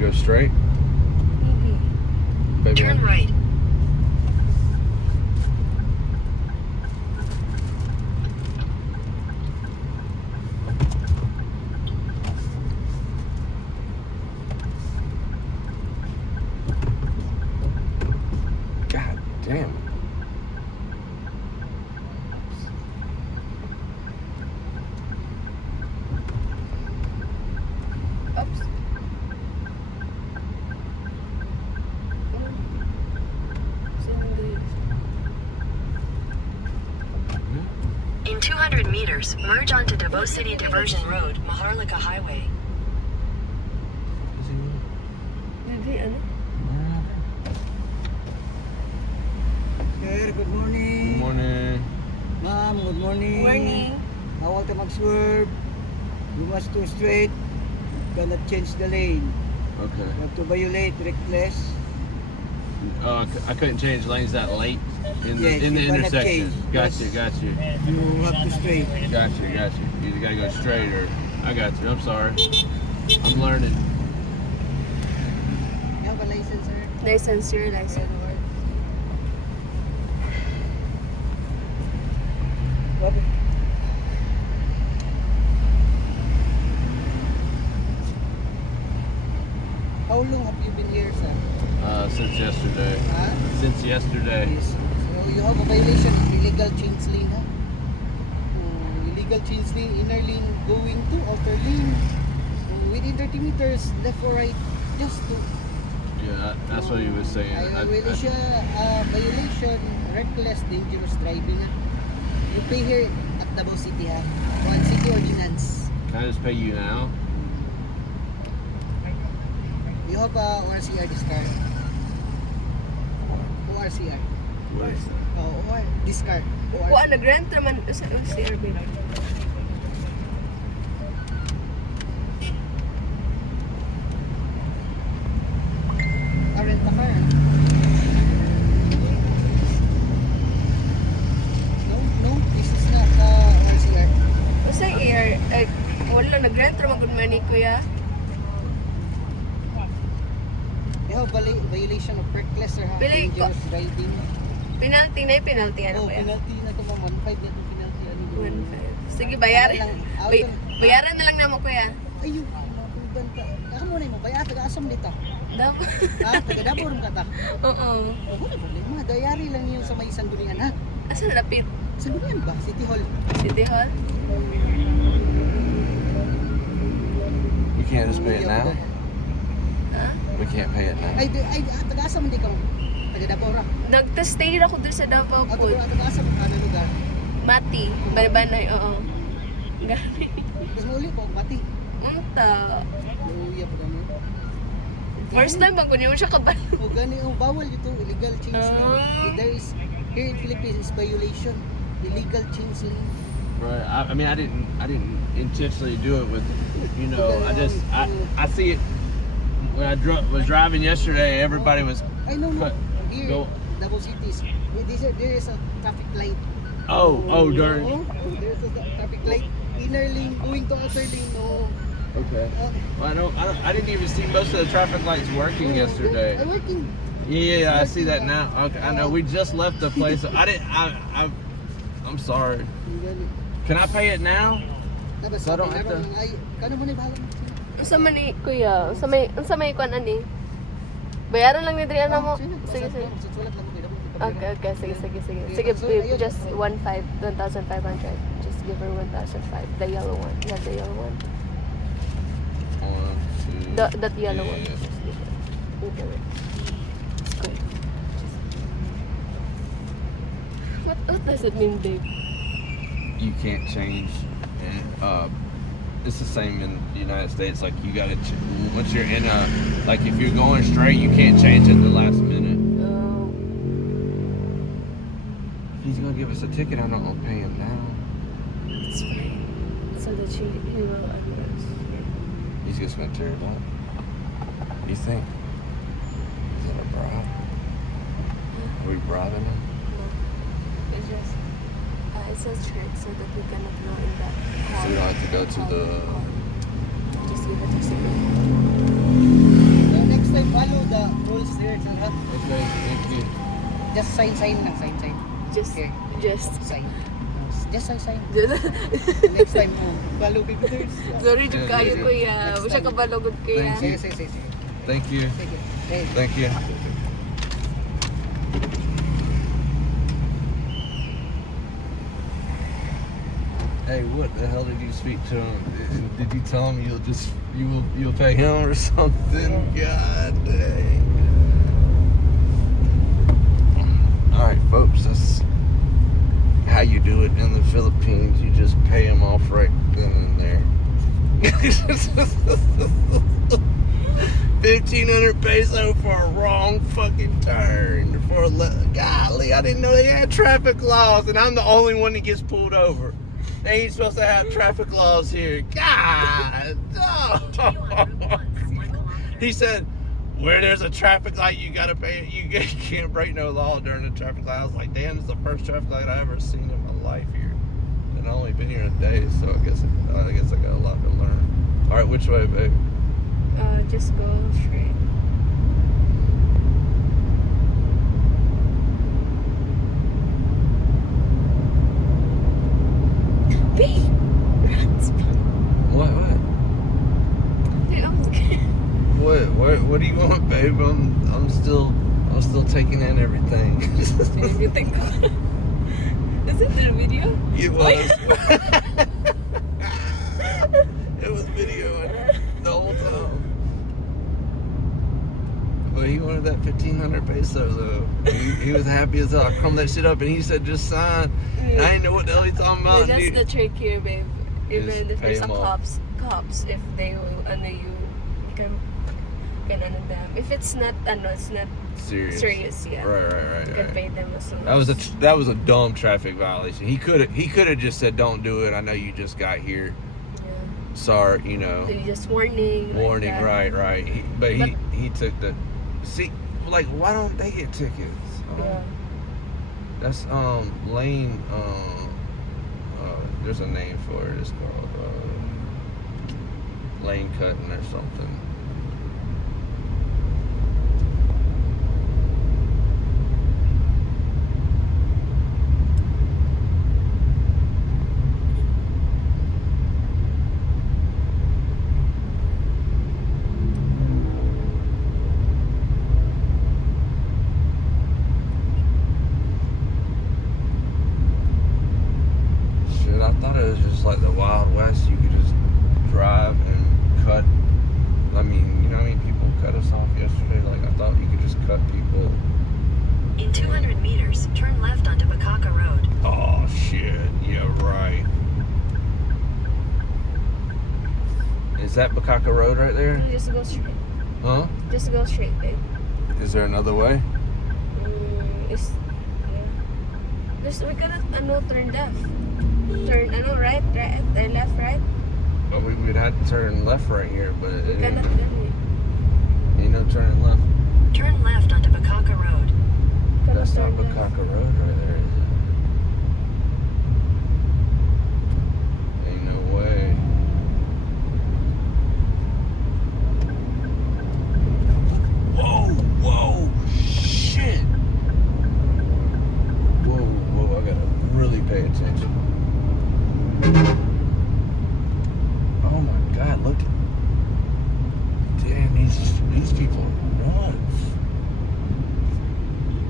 go straight? Maybe. Baby, Turn right. God damn. Oops. In 200 meters, merge onto Davao City Diversion Road, Maharlika Highway. Hindi, ano? Sir, good morning. Good morning. Ma'am, good morning. Morning. Bawal ka mag-swerve. You must go straight. Cannot change the lane. Okay. You have to violate reckless. I couldn't change lanes that late in the, Yes, in the you cannot intersection. change. Gotcha, Yes. gotcha. You have to straight. Gotcha. You either gotta go straight or I got you. I'm sorry. I'm learning. You have a license, sir? License, your license. What? How long have you been here, sir? Since yesterday. Huh? Since yesterday. Yes. So you have a violation of illegal change lane, huh? Illegal change lane, inner lane going to outer lane. So within 30 meters, left or right, just to. Yeah, that's what he was saying. Violation, reckless, dangerous driving. Ha? You pay here at Davao City, ha? One city ordinance. Can I just pay you now? You have a ORCR discard. ORCR. What is that? Oh, OR discard. Kuha, nag-rent naman sa CRB. Rent a car. No, this is not ORCR. Basta air, wala, nag-rent naman good money, kuya. You have violation of reckless or Pili ko. dangerous driving. Penalty na yung penalty, ano Oh, kuya? penalty na to, ma'am. 1.5 na to penalty. 1.5. Sige, bayaran. Bayaran na lang na mo, kuya. Ayun, makugan ka. Ako muna mo, kaya taga-asam dito. Dap. Taga-Davao rin ka ta. Oo. Wala problema, dayari lang yung sa may sanggunian, ha? Asan lapit? Sanggunian ba? City Hall. City Hall? We can't just pay it now? Ha? We can't pay it now. Ay, taga-asam hindi ka mo. Taga-Davao ra. Nagta-stay ako doon sa Davao po. Taga-asam ka na lugar. Mati. Banabanay, oo. Gani. Tapos mauli ko, Mati. Unta. Luya pa gani. First time pag kunin mo siya kabalo. O gani, bawal ito, illegal change lane. There is, here in Philippines is violation. Illegal change lane. Right. I mean, I didn't intentionally do it with, you know. I see it when I was driving yesterday. Everybody was. I know, no. Here, Go. Davao City, there is a traffic light. Oh, darn. Oh, there's a traffic light. Inner lane going to outer lane. No. Okay. Well, I didn't even see most of the traffic lights working yesterday. I'm working. Yeah, I see that now. Okay, I know. We just left the place. I'm sorry. Can I pay it now? So I don't have to. Ay, kano mo ni bahala? Sa mani, kuya. Sa may kuan ani. Bayaran lang ni Adriana mo. Sige. Okay, sige. Sige, just 1,500. Just give her 1,500. The yellow one. You have the yellow one. That yellow one. Yeah. Just give her. Okay, wait. Good. What does it mean, babe? You can't change. It's the same in the United States. Like you gotta, once you're in a, like if you're going straight, you can't change it in the last minute. Oh. If he's gonna give us a ticket, I'm not gonna pay him now. It's fine. So that he will address. He's just gonna tear it up. What do you think? Is it a bribe? Are we bribing him? No. It's just it's a trick so that we cannot know in that. So we don't have to go to the. Just give it a second. time, follow the rules there, sir. Ha? Okay, thank you. Just sign lang, sign. Just, Okay. just. Sign. Just sign. Next time, follow people there. Sorry, jud kayo Next kuya. Wala ka balogod kuya. Thank you. Sige. Thank you. Sige. Hey. Thank you. Hey, what the hell did you speak to him? Did you tell him you'll pay him or something? God dang. All right, folks, that's how you do it in the Philippines. You just pay them off right then and there. 1,500 peso for a wrong fucking turn. Golly, I didn't know they had traffic laws, and I'm the only one that gets pulled over. They ain't supposed to have traffic laws here. God, Continue on Route 1 for 1 kilometer. He said, where there's a traffic light, you gotta pay it. You can't break no law during the traffic light. I was like, damn, this is the first traffic light I ever seen in my life here. And I've only been here a day, so I guess I got a lot to learn. All right, which way, babe? Just go straight. Babe! What? Dude, I'm scared. What do you want, babe? I'm still taking in everything. Everything. Is it the video? It was. It was videoing the whole time. But he wanted that 1,500 peso though. He was happy as hell. I crumbed that shit up and he said just sign. And I didn't know what the hell he talking about. That's dude. the trick here, babe. Even Just if pay there's a them off. cops, if they will you can ano them. If it's not serious, yeah. Right. You can pay them as soon That was a dumb traffic violation. He could have just said don't do it. I know you just got here. Yeah. Sorry, you know. So you just warning. like that. Right. He took the. See, like, why don't they get tickets? Yeah. That's lane. There's a name for it. It's called lane cutting or something. I thought it was just like the Wild West. You could just drive and cut. I mean, you know how many people cut us off yesterday? Like, I thought you could just cut people. In 200 meters, turn left onto Bakaka Road. Oh, shit. Yeah, right. Is that Bakaka Road right there? Just go straight. Huh? Just go straight, babe. Is there another way? It's yeah. We gotta turn left. Turn right, left, right. Well, we'd have to turn left right here, but We it cannot ain't no turning left. Turn left onto Bakaka Road. That's not turn left. Bakaka Road right there, is it? Ain't no way. Whoa, shit. Whoa, I gotta really pay attention. Oh my God, look. Damn, these people are nuts.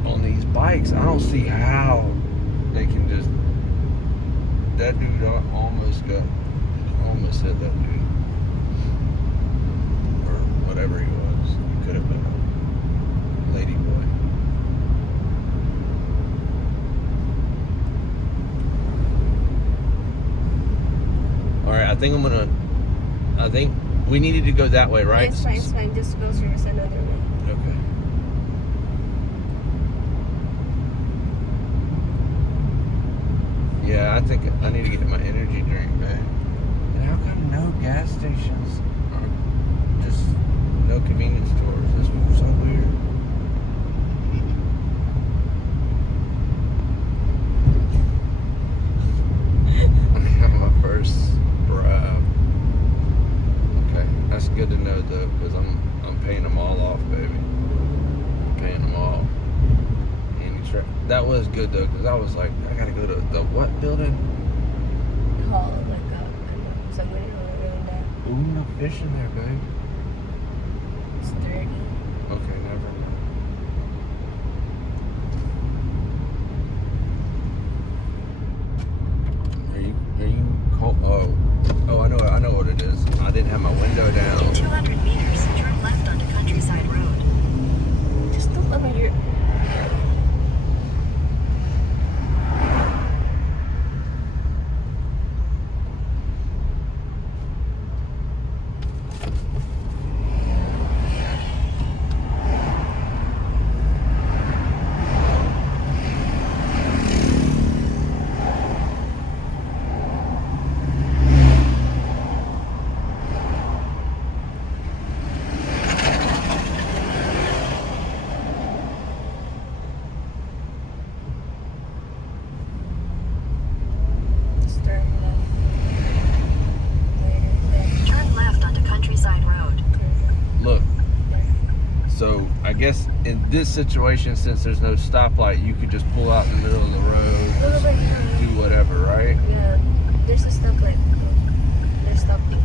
On these bikes, I don't see how they can just. That dude almost hit that dude. Or whatever he was. He could have been a lady boy. Alright, I think we needed to go that way, right? It's fine. Just go through another way. Okay. Yeah, I think I need to get my energy drink back. And how come no gas stations or just no convenience stores? This was so weird. I got my first bribe. Okay, that's good to know though, because I'm paying them all off, baby. I'm paying them all. That was good though, because I was like, I gotta go to the what building? Hall, like somewhere around there. Ooh, no fish in there, babe. It's dirty. Okay, never mind. Are you cold? Oh, I know what it is. I didn't have my window In down. 200 meters, turn left onto Countryside Road. Just don't let me hear. Turn left onto Countryside Road. Look. So I guess in this situation, since there's no stoplight, you could just pull out in the middle of the road, do whatever, right? Yeah, there's a stoplight. There's stopping.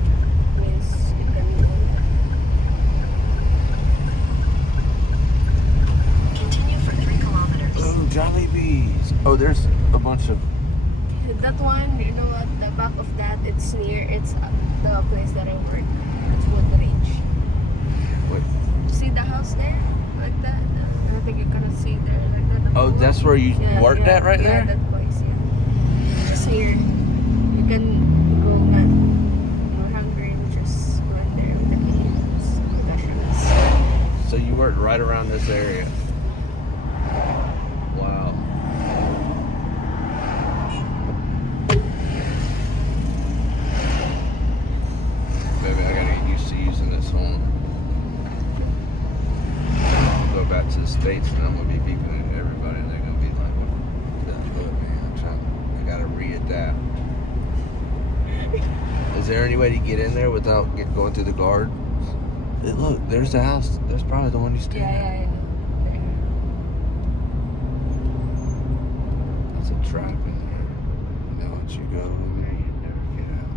Means you can Continue for 3 kilometers. Oh, Jollibees. Oh, there's a bunch of. That one, you know what? The back of that, it's the place that I work. It's Woodridge. Wait. See the house there? Like that? I think you cannot see there. Like that. Oh, that's where you worked at right there? Yeah, that place, yeah. Just here. You can go when you're hungry and just go in there with the kids, with the friends. So you worked right around this area. Wow. Baby, I gotta get used to using this one. I'll go back to the States and I'm gonna be beeping at everybody and they're gonna be like, what the fuck, man? I gotta readapt. Is there any way to get in there without going through the guard? Look, there's the house. That's probably the one you stayed Yeah, at. I know. There's a trap in there. And then once you go in there, you never get out.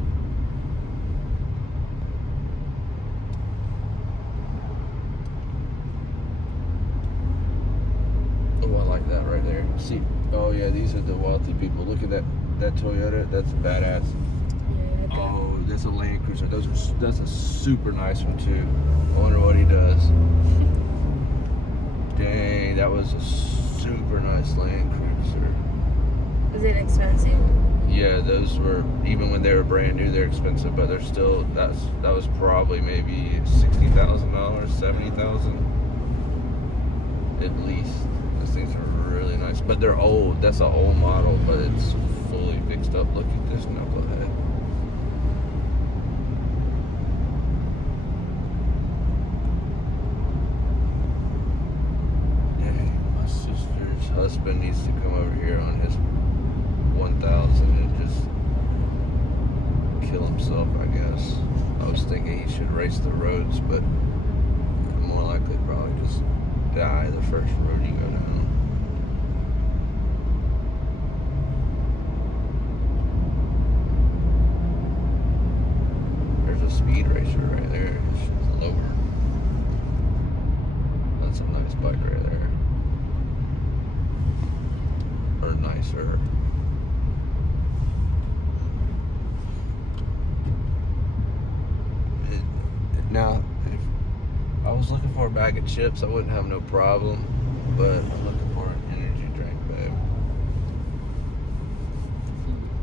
Oh, I like that right there. See, oh yeah, these are the wealthy people. Look at that Toyota. That's badass. Yeah, Oh, that's a Land Cruiser. That's a super nice one too. I wonder what he does. Dang, that was a super nice Land Cruiser. Is it expensive? Yeah, those were, even when they were brand new, they're expensive, but they're still, that was probably maybe $60,000, $70,000 at least. Those things are really nice, but they're old. That's an old model, but it's fully fixed up. Look at this knucklehead. Dang, my sister's husband needs to come over here on his 1000 and just kill himself, I guess. I was thinking he should race the roads, but more likely probably just die the first road you go down. There's a speed racer right there. It's lower. That's a nice bike right there. Or nicer. Now, if I was looking for a bag of chips, I wouldn't have no problem. But I'm looking for an energy drink, babe.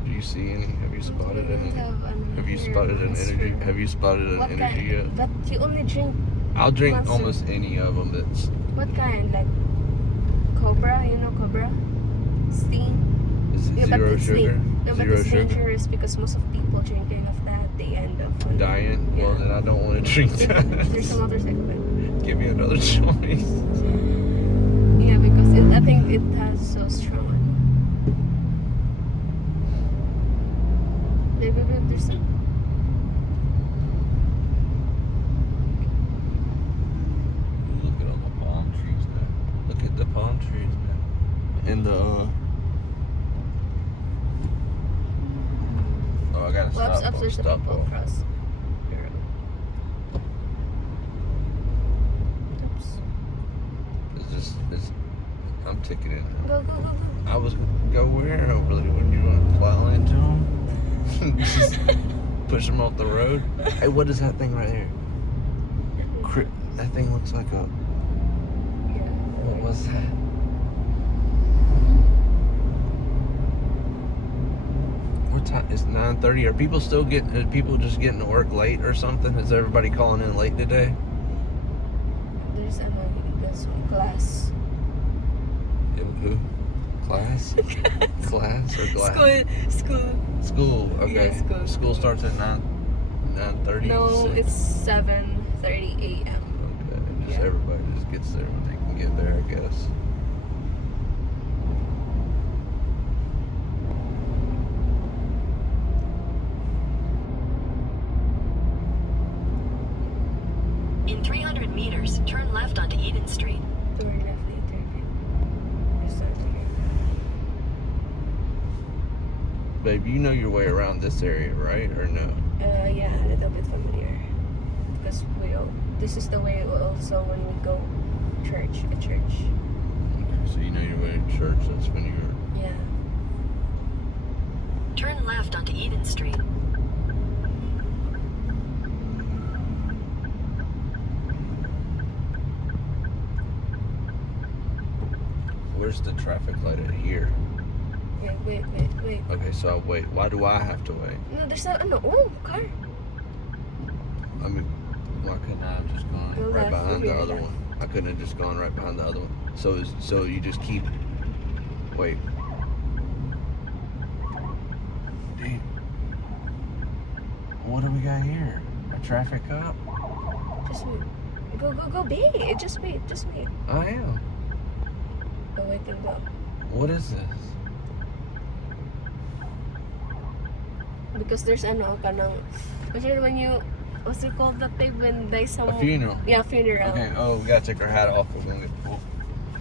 Do you see any? Have you spotted any? Have you spotted an energy? Have you spotted an energy yet? But you only drink. I'll drink Monster. almost any of them. That's What kind? Like Cobra? You know Cobra? Sting? is it Yeah, but zero it's sugar. No, but Zero it's sugar. dangerous because most of people drinking of that, they end up Dying. Yeah. Well, then I don't want to drink that. There's a motorcycle. Give me another choice. Yeah, because I think it has so strong. Baby, there's some. palm trees now. And the oh, I gotta Well, stop. there's a Stop. people across the road. Oops. I'm ticketing. Go, go, go, go. I was gonna go where over there when you want to plow into them. Just push them off the road. Hey, what is that thing right there? That thing looks like a. Yeah. What was that? What time? It's 9:30. Are people just getting to work late or something? Is everybody calling in late today? There's this one, class. Who? Class? Class or glass? School. School. Okay. Yeah, school. Starts at 9:30. No, it's 7:30 a.m. Okay. Yeah. Everybody just gets there when they can get there, I guess. In 300 meters, turn left onto Eden Street. Turn left later. Just start here. Babe, you know your way around this area, right? Or no? Yeah, a little bit familiar. Because this is the way also when we go at church. Okay, so you know your way to church. That's when you're. Yeah. Turn left onto Eden Street. Where's the traffic light at here? Yeah, wait. Okay, so I'll wait. Why do I have to wait? No, there's not, oh, car. I mean, why couldn't I have just gone Go right left, behind the over other here, one? I couldn't have just gone right behind the other one. So you just keep. Wait. Dude. What do we got here? A traffic cop? Just wait. Go, babe. Just wait. I am. Go, wait, and go. What is this? Because there's kanang, when you, what's it called that thing when they some. A funeral. Yeah, funeral. Okay, oh, we gotta take our hat off. We're gonna get pulled.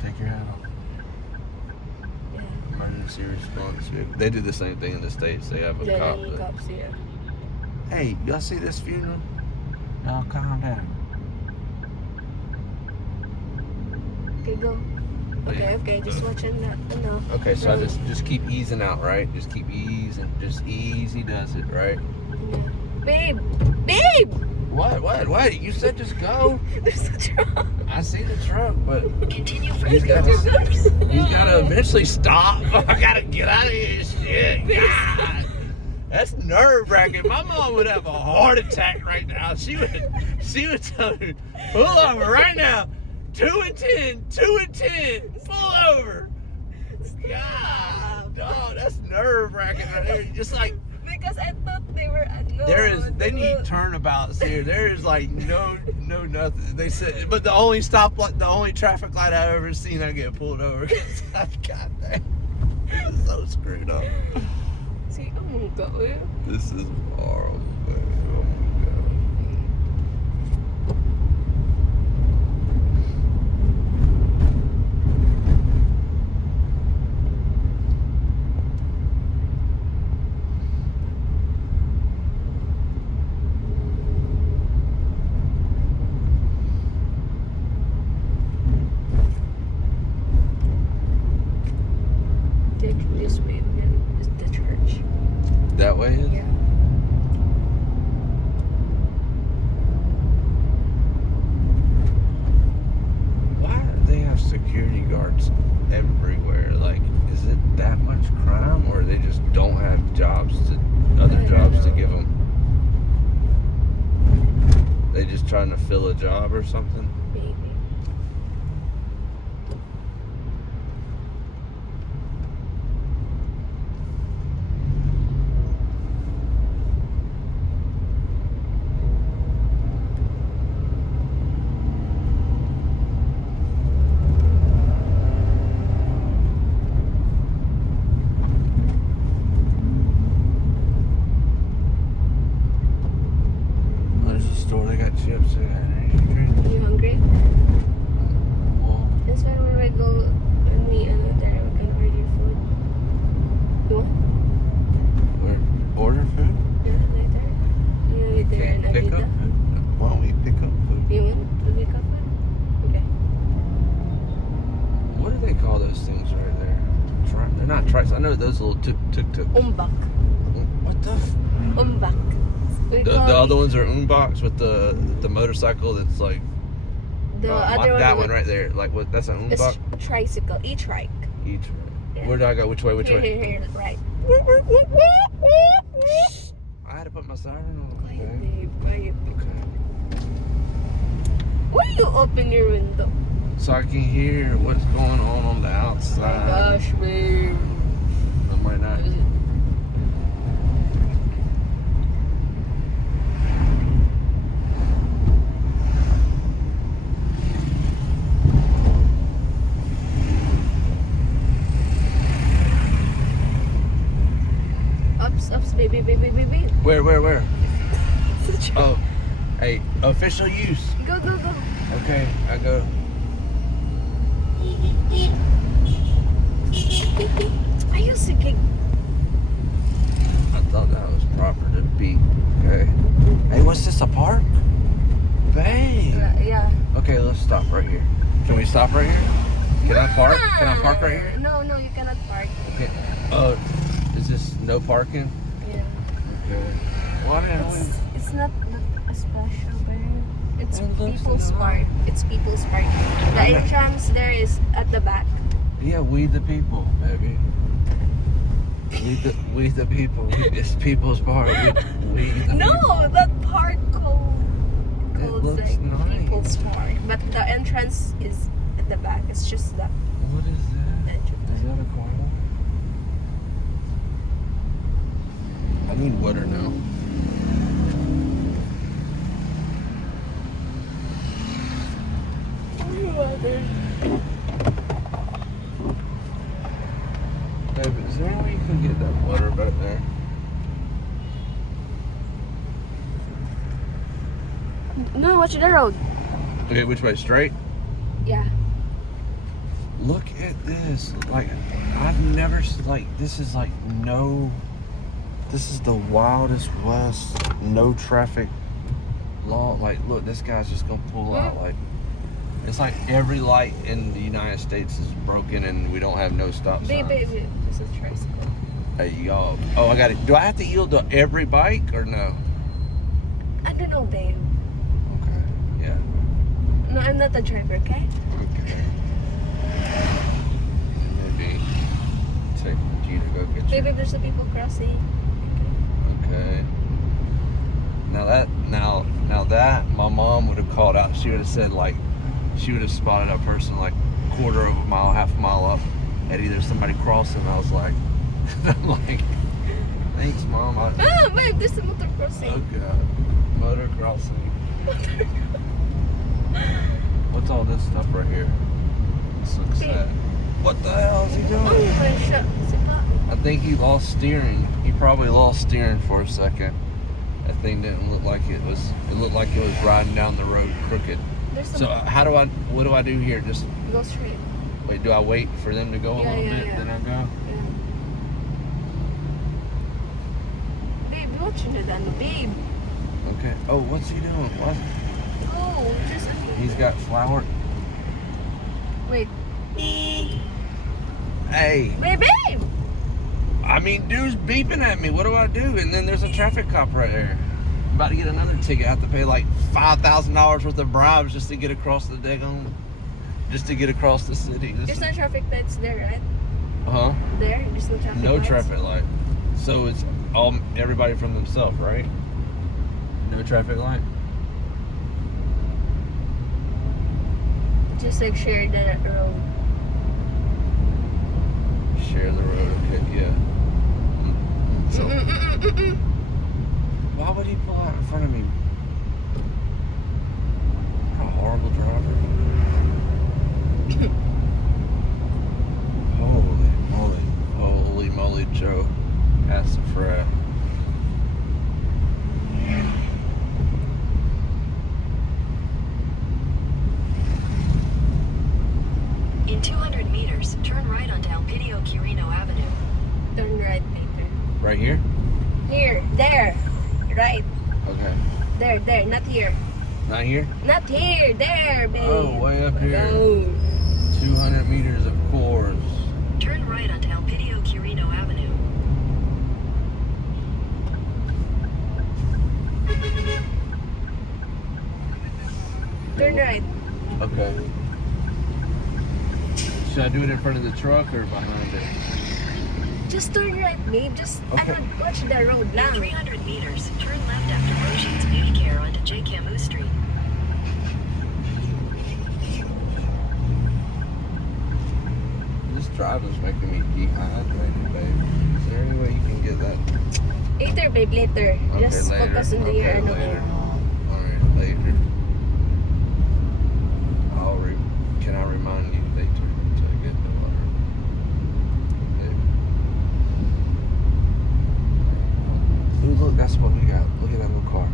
Take your hat off. Yeah. Emergency response vehicle. They do the same thing in the States. They have a Yeah, cop. any that- cops, yeah. Hey, y'all see this funeral? No, calm down. Okay, go. Okay, just watching that enough. Okay, so I just keep easing out, right? Just keep easing. Just easy does it, right? Yeah. Babe! What? You said just go. There's a truck. I see the truck, but Continue for he's 50 meters. gotta eventually stop. I gotta get out of here. Shit. God. That's nerve wracking. My mom would have a heart attack right now. She would tell me, pull over right now. 2 and 10. Pull over. God, dog, that's nerve wracking right there. Just like Because I thought they were at no. they need turnabouts here. There is like no nothing. They said, but the only traffic light I've ever seen I get pulled over. God damn, this is so screwed up. See, I'm gonna go. Yeah. This is horrible, man. Oh my God. Take this way, man. It's the church. That way is? Yeah. Why do they have security guards everywhere? Like, is it that much crime, or they just don't have other jobs to give them? They just trying to fill a job or something? Maybe. There's a store, they got chips, they got energy drink. You hungry? Well, That's when we go me there. We can order food. You want? Order food? Yeah, later. You there in Pick up Avida? food? Why don't we pick up food? You want to pick up food? Okay. What do they call those things right there? They're not trikes. I know those little tuk-tuk. Umbak. What the? Umbak. The other ones are umbaks with the motorcycle that's like The other that one right there. Like what? That's an is umbak. tricycle, e-trike. Each. Yeah. Where do I go? Which way? Which Here, way? here, right. I had to put my siren on. Quiet, Okay. babe, quiet. Okay. Why you open your window? So I can hear what's going on the Oh my outside. gosh, babe. I might not. Ups, baby, baby, baby. Where? Such a- Oh, hey, official use. Go, go, go. Okay, I go. Are you singing? I thought that was proper to beat. Okay. Hey, what's this, a park? Bang. Yeah. Okay, let's stop right here. Can we stop right here? Can I park? Can I park right here? No, you cannot park. Okay. Is this no parking? Yeah. Okay. Why didn't we? It's not a special, babe. It's It looks people's nice. park. It's people's park. The I know. entrance there is at the back. Yeah, we the people, baby. We the people. It's people's park. We the No, people. that park called It looks like nice. people's park. But the entrance is at the back. It's just the What is that? entrance. Is that a koala? I need water now. Babe, is there any way you can get that water back there? No, watch the road. Okay, which way? Straight? Yeah. Look at this. Like, I've never, this is like this is the wildest west, no traffic law. Like, look, this guy's just gonna pull out. Like, it's like every light in the United States is broken and we don't have no stop signs. Baby, this is tricycle. Hey, y'all. Oh, I got it. Do I have to yield to every bike or no? I don't know, babe. Okay. Yeah. No, I'm not the driver, okay? Okay. Maybe take G to go get you. Baby, there's the people crossing. Okay. Now that my mom would have called out, she would have said like, she would have spotted a person like quarter of a mile, half a mile up at either somebody crossing. I was like, I'm like, thanks, Mom. Ah, babe, there's a motor Oh crossing. God, motor crossing. What's all this stuff right here? This looks sad. What the hell is he doing? Oh my shot. I think he lost steering. He probably lost steering for a second. That thing didn't look like it was. It looked like it was riding down the road crooked. There's So what do I do here? Just go straight. wait. Do I wait for them to go a Yeah, little yeah, bit, yeah. then I go? Yeah. Babe, watch it then, babe. Okay. Oh, what's he doing? What? Oh, just He's got flour. wait. Hey, Babe. I mean, dude's beeping at me. What do I do? And then there's a traffic cop right there. I'm about to get another ticket. I have to pay like $5,000 worth of bribes just to get across the daggone, just to get across the city. There's no traffic lights there, right? Huh? There, there's no traffic No lights. traffic light. So it's all everybody from themselves, right? No traffic light. Just like share the road. Share the road. Okay, yeah. So why would he pull out in front of me? What a horrible driver. Holy moly, Joe. That's a frat. In 200 meters, turn Turn right later. Right here? Here, there, right, Okay. there, not here. Not here? Not here, there, babe. Oh, way up here. Go. 200 meters, of course. Turn right onto Elpidio Quirino Avenue. Turn right. Okay. Should I do it in front of the truck or behind it? Just turn right, babe. Just Okay. watch the road In lang. 300 meters, turn left after Roshin's Beauty Care onto J. Camus Street. This drive is making me dehydrated, babe. Is there any way you can get that? Later, babe, later. Okay, Just later. focus on the Okay, year. later. Alright, later. Can I remind you later to get the water? Yeah. Ooh, look, that's what we got. Look at that little car.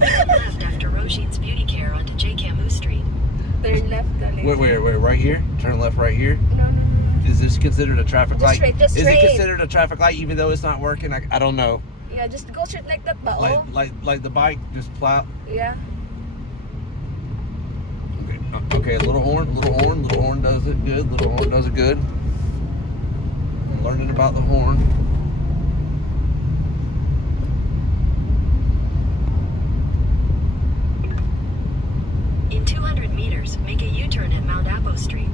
Turn left after Roshin's Beauty Care onto J. Camus Street. Turn left, later. Wait, right here? Turn left right here? No. Is this considered a traffic Just light? straight, just Is it straight. considered a traffic light even though it's not working? I don't know. Yeah, just go straight like that, ba? Oh. Like the bike just plow. Yeah. Okay, little horn does it good. Little horn does it good. I'm learning about the horn. In 200 meters, make a U-turn at Mount Apo Street.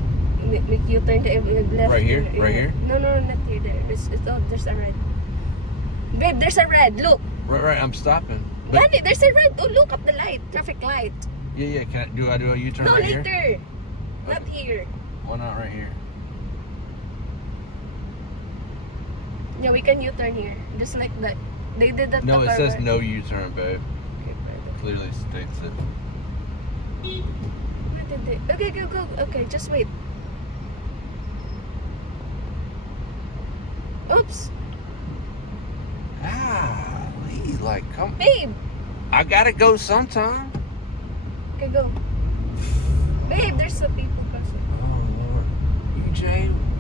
Make you turn to left. Right here? Yeah. Right here? No, not here. There. There's a red. Babe, there's a red. Look. Right, I'm stopping. But, Gani, there's a red. Oh, look up the light. Traffic light. yeah, do I do a U-turn No, right later. here? Not here. Why not right here? Yeah, we can U-turn here. Just like that. They did that. No, to it says Carver. no U-turn, babe. Okay, pwede. Clearly states it. Where did they? Okay, go. Okay, just wait. Oops. Golly, like, come. Babe. I gotta go sometime. Okay, go. Babe, there's some people crossing. Oh Lord,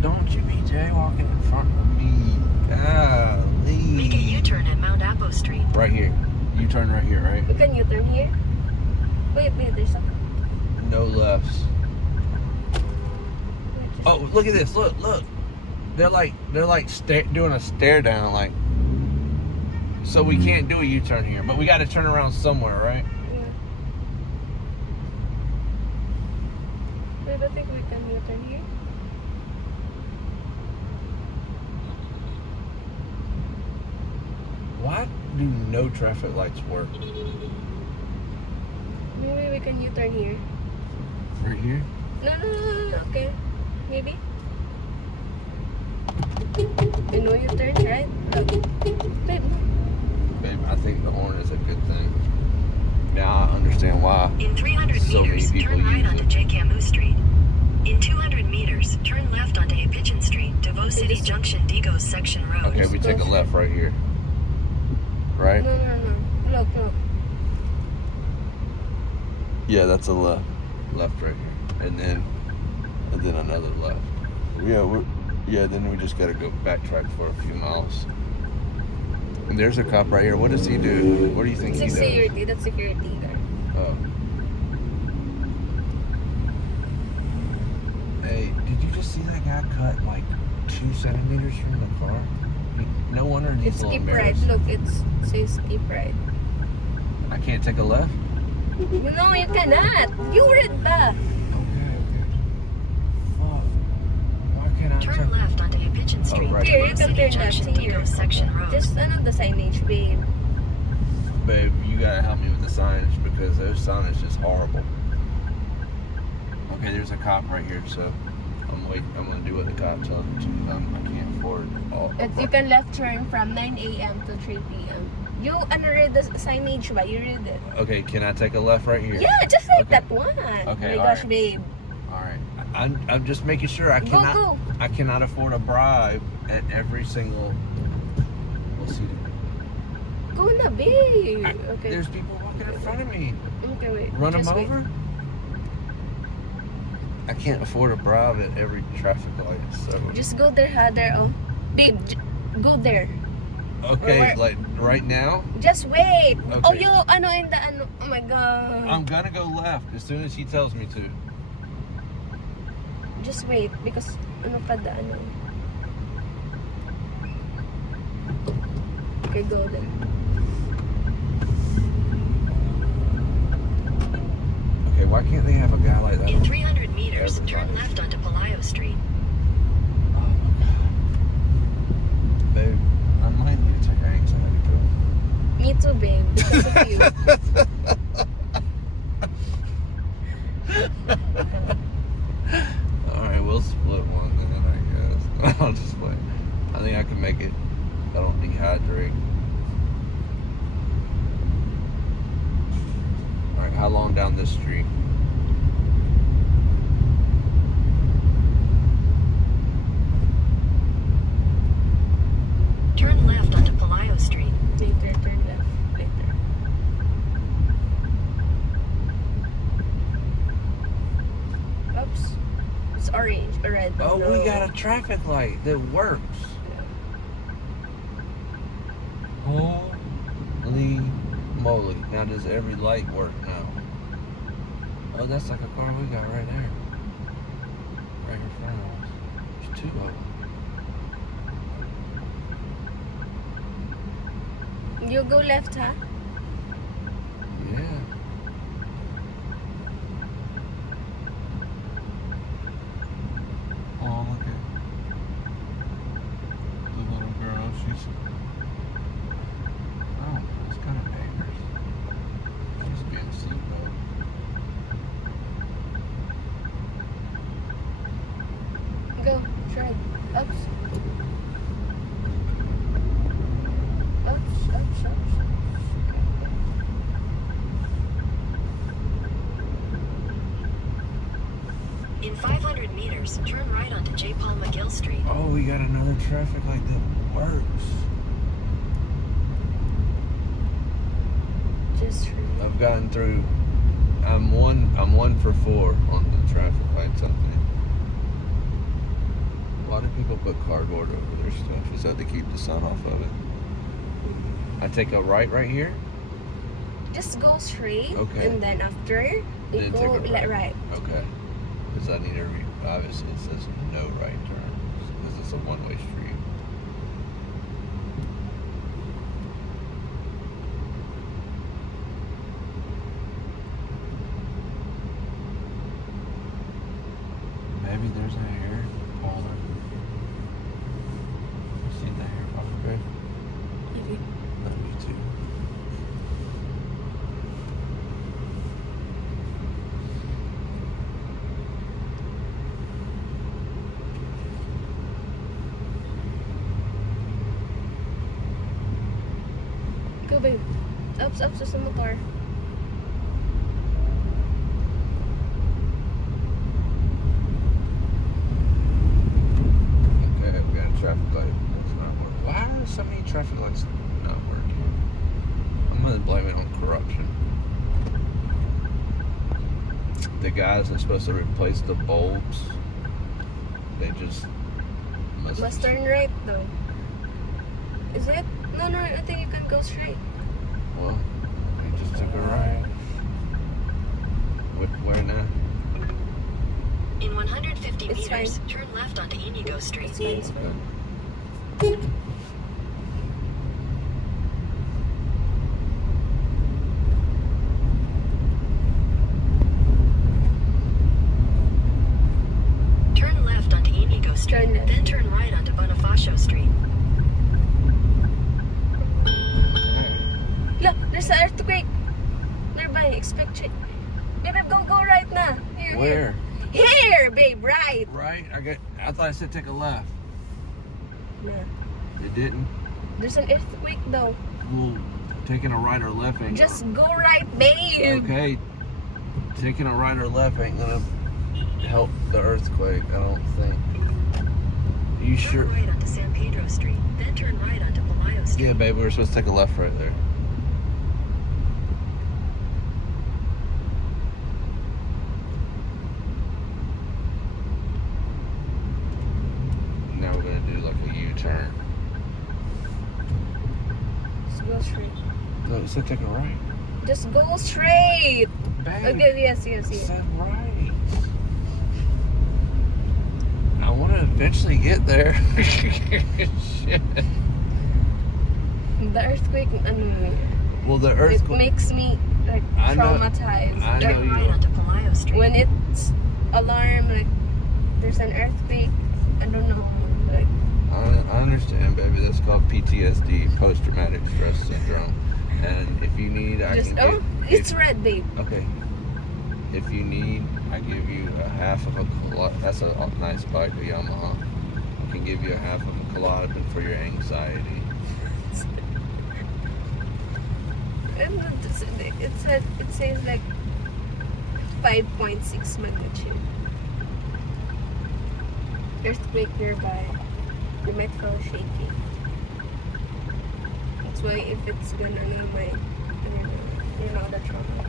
don't you be jaywalking in front of me. Golly. Make a U-turn at Mount Apo Street. Right here. You turn right here, right? We can U-turn here. Wait, there's some. No lefts. Oh, look at this. Look. They're like doing a stare down, like. So we can't do a U-turn here, but we got to turn around somewhere, right? Yeah. Babe, I think we can U-turn here. Why do no traffic lights work? Maybe we can U-turn here. Right here? No. Okay. Maybe. You know U-turn, right? Look. Babe. Babe, I think the horn is a good thing. Now I understand why. In 300 So many meters, people turn right use onto it. J. Camus Street. In 200 meters, turn left onto A. Pigeon Street, Davao City Junction, Digos Section Road. Okay, we take a left right here. Right? No. Look. Yeah, that's a left. Left right here. And then another left. Then we just gotta go backtrack for a few miles. And there's a cop right here. What does he do? What do you think he It's does? security. That's security there. Oh. Hey, did you just see that guy cut like 2 centimeters from the car? No wonder he's It's a little skip right. embarrassed. Look, it says skip right. I can't take a left? No, you cannot. You read that. Okay. Fuck. Why can't I Turn left onto A. Pigeon Street, right. Here, Davao you can City turn Junction, left here. Digos Section Road. Just the signage, babe. Babe, you gotta help me with the signage because their signage is horrible. Okay, there's a cop right here, so I'm gonna do what the cop tells me to. I can't afford all. You can left turn from 9 a.m. to 3 p.m. You read the signage ba? You read it. Okay, can I take a left right here? Yeah, just like Okay. that one. Okay, Oh my all gosh, right. babe. All right. I'm just making sure Go. I cannot afford a bribe at every single. We'll see. Go na, babe. Okay. There's people walking in front of me. Okay, wait. Run them Just wait. over. I can't afford a bribe at every traffic light. So Just go there, ha, there, oh. Babe, go there. okay, Where? like right now, Just wait. Okay. Oh, you, ano, in the, ano, oh my God. I'm gonna go left as soon as she tells me to. Just wait, because, ano pa da, ano. Okay, go there. Okay, why can't they have a guy like that? In 300 meters, Every turn light. left onto Palayo Street. Oh my God. Babe, I might need to take an anxiety pill. Me too, babe. Because of you. Alright, we'll split one then, I guess. I'll just wait. I think I can make it. I don't dehydrate. Alright, how long down this street? Turn left onto Palayo Street. Later, turn left. Later. Oops. It's orange or red. Oh, no. we got a traffic light that works. Holy moly. Now does every light work now? Oh, that's like a car we got right there. Right in front of us. There's two of them. You go left, huh? Yeah. Oh, look at the little girl. She's. Oh, it's kind of dangerous. She's being slow though. Go. Try. Oops. Oops, oops, oops. In 500 meters, turn right onto J. Paul McGill Street. Oh, we got another traffic light that works. Just try. I've gotten through. I'm one for 4 on the traffic lights. I think. Why do people put cardboard over their stuff? Is that to keep the sun off of it? I take a right here. Just go straight. Okay. And then after, you Then go take a right. Okay. Because I need to read. Obviously, it says no right turn. Because it's a one-way street. Maybe there's a hair holder. You seen the hair holder? Not me too. Go, babe. Oops, oops, sa motor. Okay, we got a traffic light. That's not working. Why are so many traffic lights not working? I'm gonna blame it on corruption. The guys that's supposed to replace the bulbs, they just Must turn right though. Is it? No, no, I think you can go straight. Well, we just took a right. Where now? In 150 It's meters, fine. turn left onto Inigo Street. It's fine, it's fine. Turn left onto Inigo Street, Turn left. then turn right onto Bonifacio Street. Look, there's an earthquake. Nearby, expect it. Babe, go right na. Here, Where? Here, babe, right. Right? I thought I said take a left. Nah. It didn't. There's an earthquake though. Well, taking a right or left ain't Just go right, babe. okay. Taking a right or left ain't gonna help the earthquake, I don't think. You sure? Turn right onto San Pedro Street, then turn right onto Palayo Street. Yeah, babe, we were supposed to take a left right there. Go straight. No, it said take a right. Just go straight. Babe, Okay, yes. it said right. I want to eventually get there. Shit. The earthquake, Well, the it earthquake. makes me like I know- traumatized. I know Like, you- Right onto Palaio Street. when it's alarm, like there's an earthquake, I don't know, like I understand, baby. That's called PTSD, post-traumatic stress syndrome. And if you need, I just can it's red, babe. Okay. If you need, I give you a half of a that's a nice bike, a Yamaha. I can give you a half of a Klonopin for your anxiety. It says like 5.6 magnitude. Earthquake nearby. You might feel shaky. That's why if it's gonna know my, the trauma.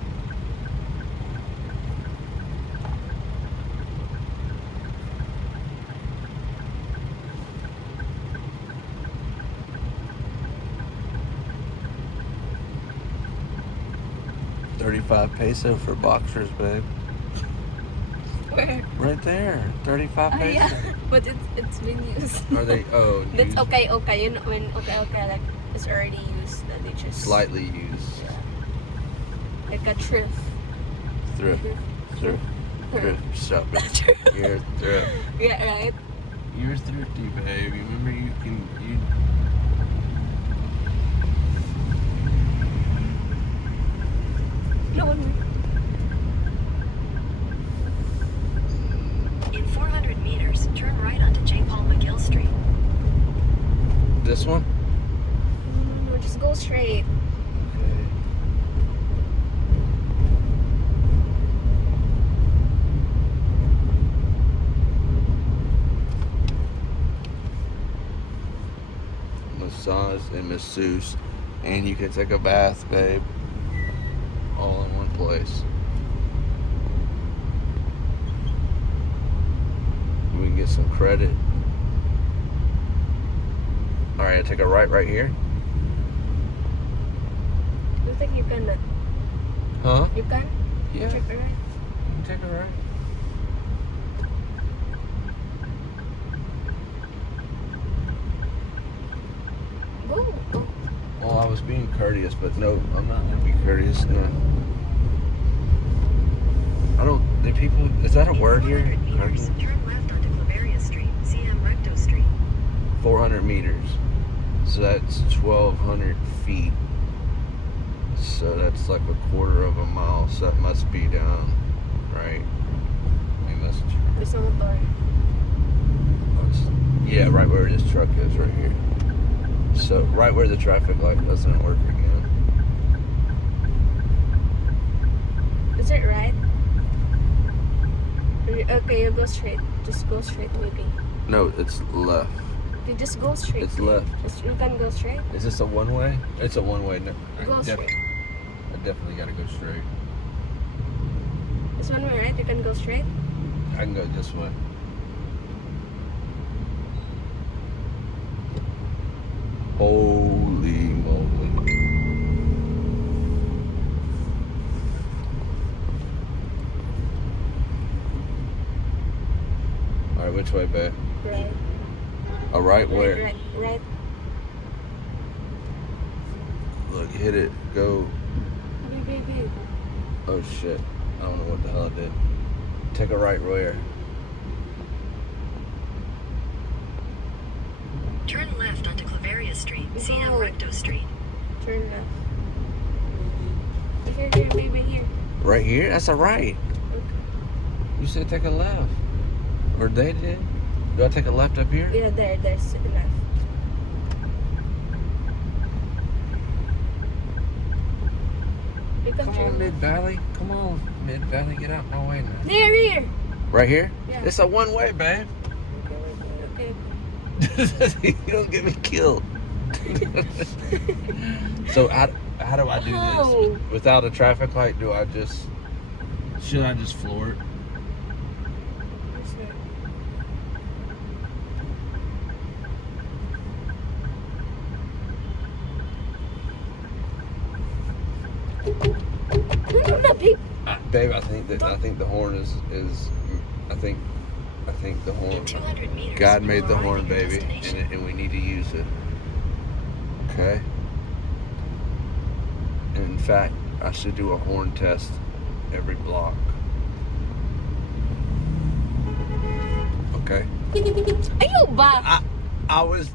$35 for boxers, babe. Where? Right there. 35 peso. Yeah, but it's been used. Are they? Oh, That's used? okay. You know when okay, like it's already used, then they just Slightly used. like a thrift. Thrift. Shopping. You're thrift. Yeah, right. You're thrifty, babe. You remember you No, In 400 meters, turn right onto J. Paul McGill Street. this one? no, just go straight. Okay. Massage and masseuse, and you can take a bath, babe, all in one place. We can get some credit. All right, take a right here. You think you can? Huh? You can? Yeah. Check it right. You can take a right. Go. Well, I was being courteous, but no, I'm not gonna be courteous. No. I don't. The people. Is that a In word here? 400 meters, Courteous? turn left onto Claveria Street, CM Recto Street. 400 meters. So that's 1,200 feet. So that's like a quarter of a mile. So that must be down, right? I mean, that's true. There's a motor. Yeah, right where this truck is, right here. So right where the traffic light doesn't work again. Is it right? Okay, you go straight. Just go straight, maybe. No, it's left. You just go straight. It's left. You can go straight. Is this a one-way? It's a one-way. No, Go straight. I definitely gotta go straight. This one way, right? You can go straight. I can go this way. Holy moly. Alright, which way, babe? Right. A right where? Right. Look, hit it. Go. Baby. Oh shit. I don't know what the hell I did. Take a right where? Turn left onto Claveria Street, CM Go. Recto Street. Turn left. Here, baby, here. Right here? That's a right. Okay. You said take a left. Or they did. Do I take a left up here? Yeah, there's left. You can Come turn on, left. Mid-Valley. Come on, Mid-Valley. Get out my way now. Here. Right here? Yeah. It's a one-way, babe. Okay. You don't get me killed. So how do I do How? this? Without a traffic light, should I just floor it? This way. Babe, I think the horn is I think the horn. In 200 meters, God you made will the arrive horn, at your baby, destination. and we need to use it. Okay. And in fact, I should do a horn test every block. Okay. Ayaw ba? I was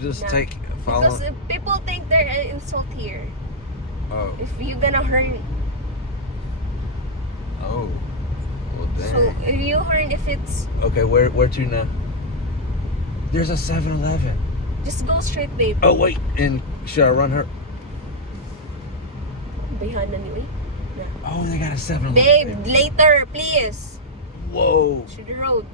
just No. Because following. people think they're an insult here. Oh. If you're gonna hurt, Oh. Well, dang. so if you hurt, if it's, Okay, where to now? There's a 7-Eleven. just go straight, babe. Oh wait, and should I run her? Behind anyway. Oh, they got a 7-Eleven. Babe, later, please. Whoa. To the road.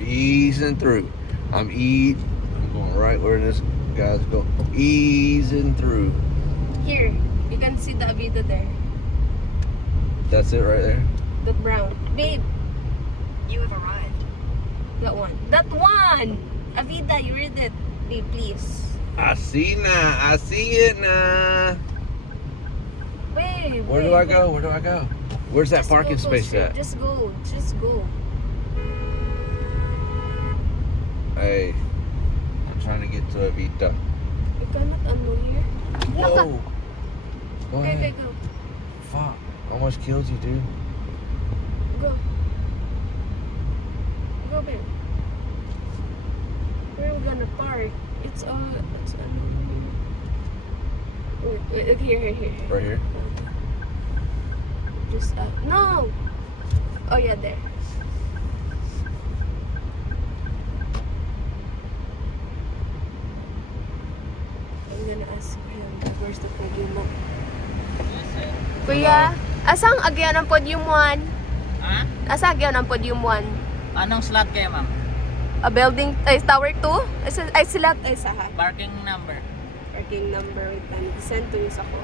Easing through. I'm going right where this guy's going. Easing through. Here, you can see the Avida there. That's it right there. The brown. Babe, You have arrived. that one. That one! Avida, you read it. Babe, please. I see now. I see it now. Babe, Where do I go? Where do I go? Where's that parking go space straight. at? Just go. Just go. Hey, I'm trying to get to Evita. You cannot ano here. Whoa. Go Okay, ahead. go. Fuck. Almost killed you, dude. Go. Go, babe. Where are we gonna park? It's wait, here. Right here? Just no. Oh yeah, there. I'm gonna ask him where's the podium mo. Kuya, asang agyan ang podium 1? Ha? Asa agyan ang podium 1? Anong slot kayo, ma'am? A building, tower 2? Ay, sila, saha. Parking number. Parking number, wait lang. Send to you sa ko.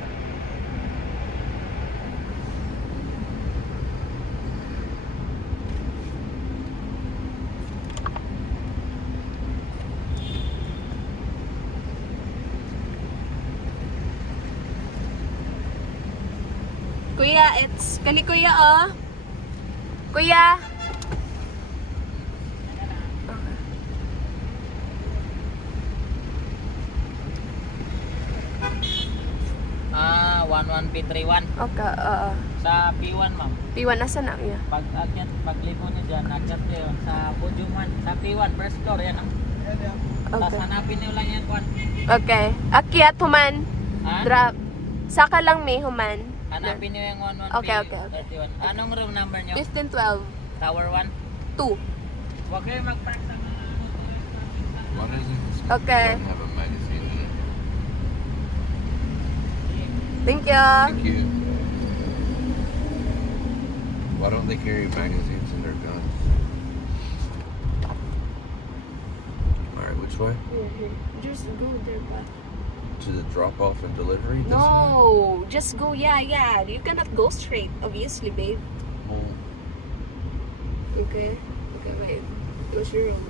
Kuya, it's, kani kuya oh. Kuya. Ah, 11P31. Okay, Sa P1, ma'am. P1, nasa na niya? Paglipo niyo dyan, akyat kayo sa podium 1. Sa P1, first floor, yan ah. Tapos Okay. hanapin niyo lang yan, Kwan. Okay. Akyat, human. Ha? Drop. Saka lang may human. Hanapin niyo yung 11P31. Okay. Anong room number niyo? 1512. Tower 1. 2. Huwag kayo mag-park sa mga Why doesn't this Okay. doesn't have a magazine in it? Thank you. Thank you. Why don't they carry magazines in their guns? Alright, which way? Here. Just go there, but To the drop off and delivery? This way? no, just go. Yeah. You cannot go straight, obviously, babe. Well, Okay, wait. Close your room.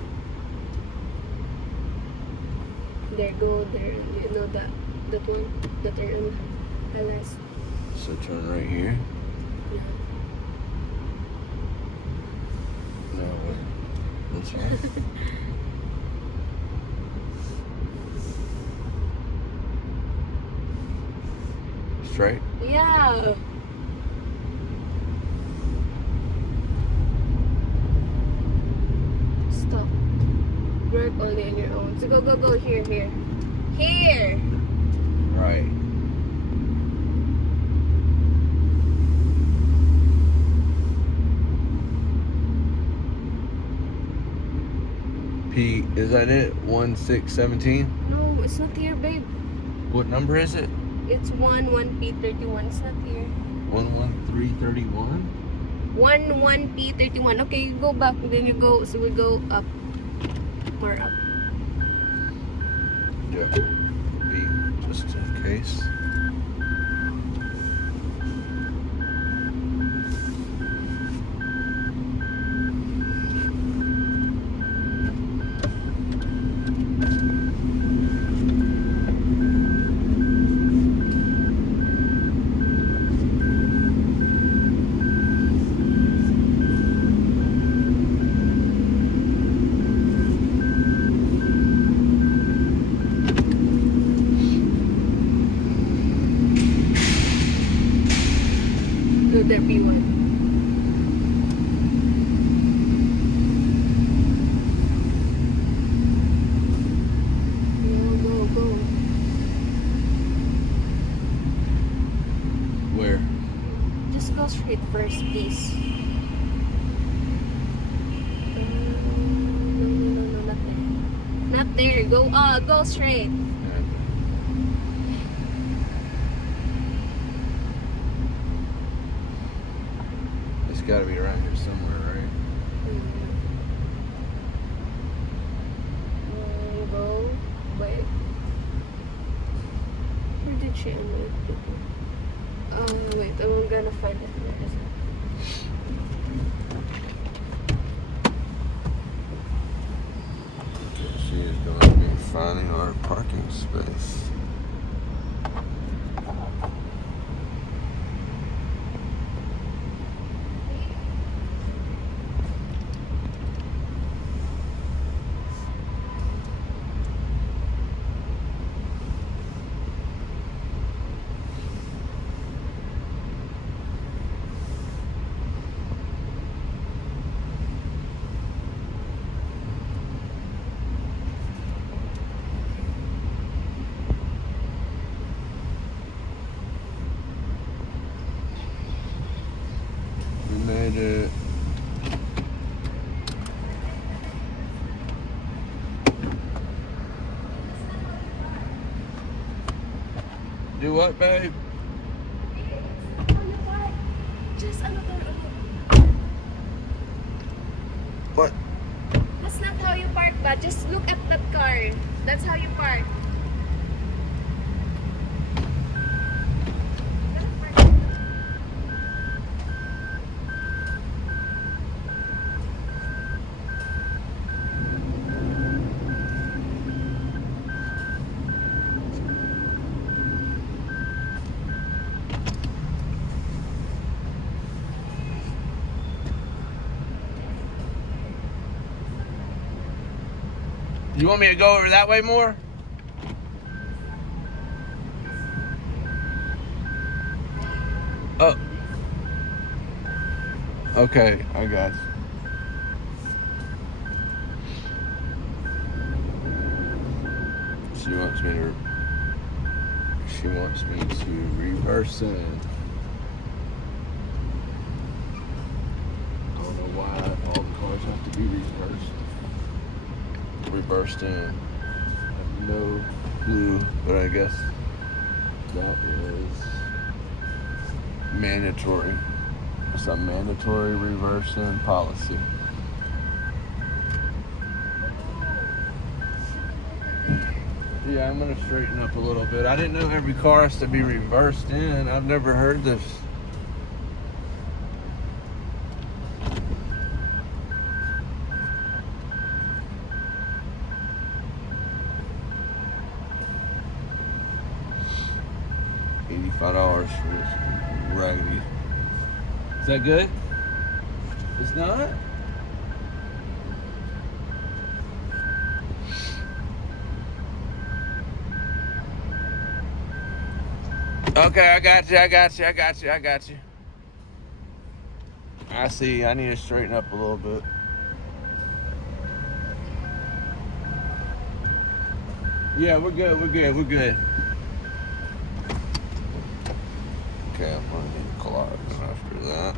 There, go there. You know that one, the turn on last. so turn right here. Yeah. No, what? This way? Straight? Yeah. Stop. Work only on your own. So go. Here. Here. Right. P, is that it? 1617? No, it's not here, babe. What number is it? It's 1P31. It's not here. 11331? 1P31. Okay, you go back. Then you go. So we go up. More up. Yeah. B, just in case. another P1. Go. Where? Just go straight first, please. No, not there. Not there. Go straight. It's got to be around here somewhere, right? Go. Wait. Where did she end it? Wait, I'm gonna find it. Where is it? Okay, she is going to be finding our parking space. We made it. Do what, babe? Just What? that's not how you park, but just look at that car. That's how you park. You want me to go over that way more? Oh. Okay, I got you. She wants me to reverse in. I don't know why all the cars have to be reversed in. I have no clue, but I guess that is mandatory. It's a mandatory reverse in policy. Yeah, I'm gonna straighten up a little bit. I didn't know every car has to be reversed in. I've never heard this. $85 for this raggedy. Is that good? It's not? Okay, I got you. I see. I need to straighten up a little bit. Yeah, we're good. Okay, I'm gonna need a Cologne after that.